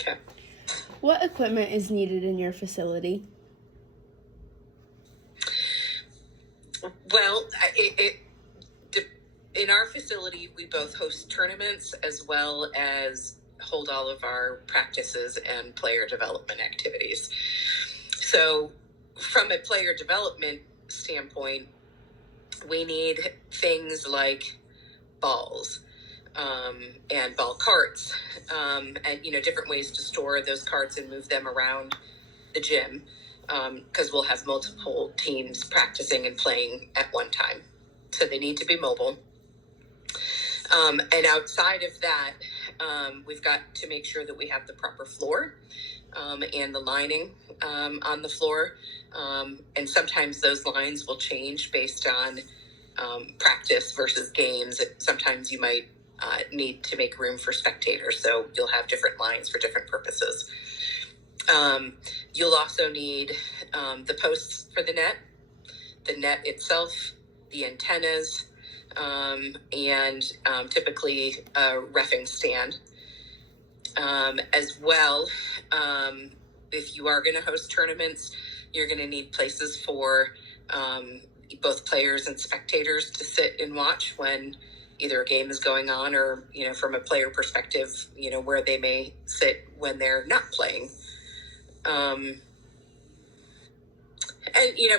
Okay. What equipment is needed in your facility? Well, in our facility, we both host tournaments as well as hold all of our practices and player development activities. So from a player development standpoint, we need things like balls and ball carts and, different ways to store those carts and move them around the gym because we'll have multiple teams practicing and playing at one time. So they need to be mobile. And outside of that, we've got to make sure that we have the proper floor and the lining on the floor. And sometimes those lines will change based on practice versus games. Sometimes you might need to make room for spectators, so you'll have different lines for different purposes. You'll also need the posts for the net itself, the antennas, and typically a reffing stand. As well, if you are going to host tournaments, you're going to need places for both players and spectators to sit and watch when either a game is going on or, from a player perspective, where they may sit when they're not playing. And,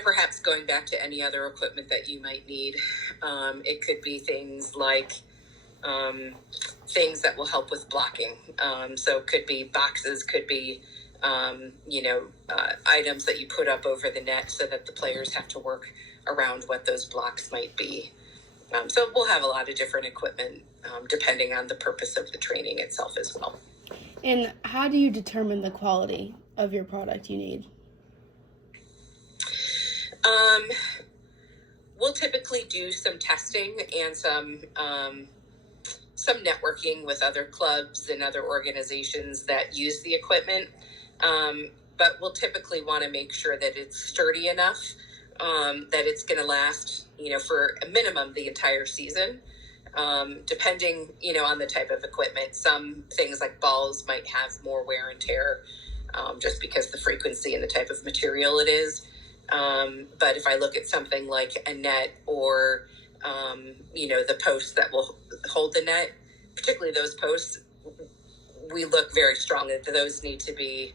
perhaps going back to any other equipment that you might need, it could be things like things that will help with blocking. So it could be boxes, could be, items that you put up over the net so that the players have to work around what those blocks might be. So we'll have a lot of different equipment depending on the purpose of the training itself as well. And how do you determine the quality of your product you need? We'll typically do some testing and some networking with other clubs and other organizations that use the equipment. But we'll typically want to make sure that it's sturdy enough that it's going to last, for a minimum the entire season. Depending, on the type of equipment. Some things like balls might have more wear and tear just because the frequency and the type of material it is. But if I look at something like a net or, the posts that will hold the net, particularly those posts, we look very strongly that those need to be,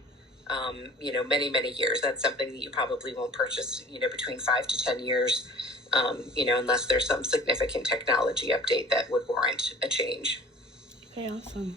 many, many years. That's something that you probably won't purchase, between 5 to 10 years, unless there's some significant technology update that would warrant a change. Okay, awesome.